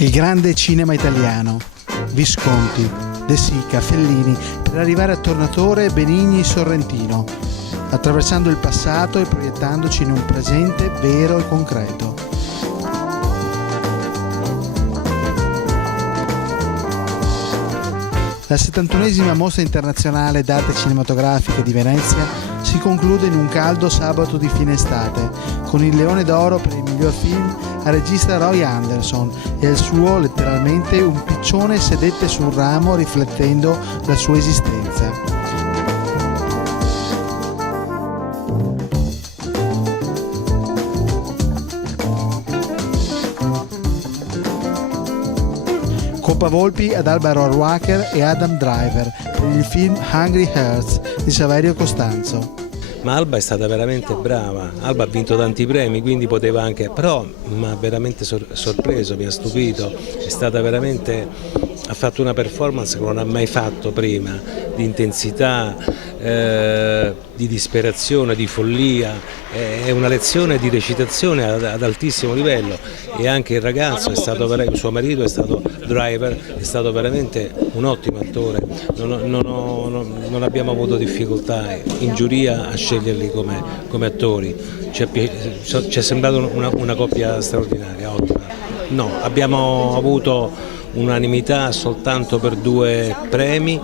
Il grande cinema italiano, Visconti, De Sica, Fellini, per arrivare a Tornatore, Benigni, Sorrentino, attraversando il passato e proiettandoci in un presente vero e concreto. La 71esima Mostra Internazionale d'Arte Cinematografica di Venezia si conclude in un caldo sabato di fine estate, con il Leone d'Oro per il miglior film al regista Roy Andersson e al suo, letteralmente, un piccione sedette su un ramo riflettendo la sua esistenza. Coppa Volpi ad Alba Rohrwacher e Adam Driver per il film Hungry Hearts di Saverio Costanzo. Ma Alba è stata veramente brava, Alba ha vinto tanti premi, quindi poteva anche, però mi ha veramente sorpreso, mi ha stupito, è stata veramente, ha fatto una performance che non ha mai fatto prima, di intensità, di disperazione, di follia, è una lezione di recitazione ad altissimo livello e anche il ragazzo, suo marito è stato Driver, è stato veramente un ottimo attore, non abbiamo avuto difficoltà in giuria a sceglierli come attori, ci è sembrata una coppia straordinaria, ottima. No, abbiamo avuto unanimità soltanto per 2 premi,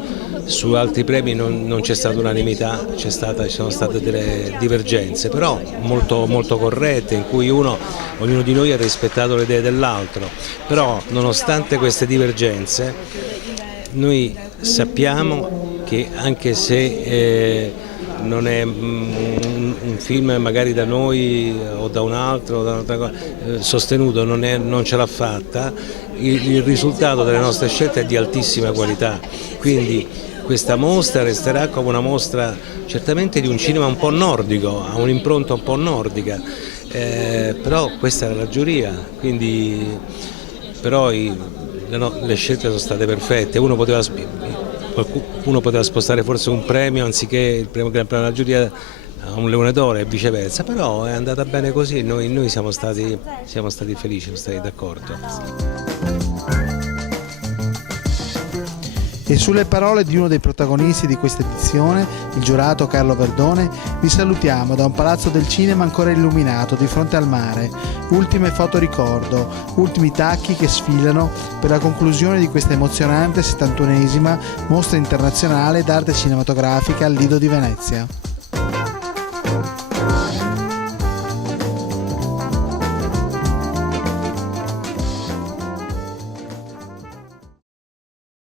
su altri premi non c'è stata unanimità, ci sono state delle divergenze, però molto, molto corrette, in cui ognuno di noi ha rispettato le idee dell'altro, però nonostante queste divergenze noi sappiamo che anche se non è un film magari da noi o da un altro sostenuto, non ce l'ha fatta, il risultato delle nostre scelte è di altissima qualità, quindi questa mostra resterà come una mostra certamente di un cinema un po' nordico, ha un'impronta un po' nordica, però questa era la giuria, quindi però le scelte sono state perfette, uno poteva spostare forse un premio anziché il premio della giuria a un Leone d'Oro e viceversa, però è andata bene così, noi siamo stati felici, siamo stati d'accordo. E sulle parole di uno dei protagonisti di questa edizione, il giurato Carlo Verdone, vi salutiamo da un palazzo del cinema ancora illuminato di fronte al mare. Ultime foto ricordo, ultimi tacchi che sfilano per la conclusione di questa emozionante 71esima Mostra Internazionale d'Arte Cinematografica al Lido di Venezia.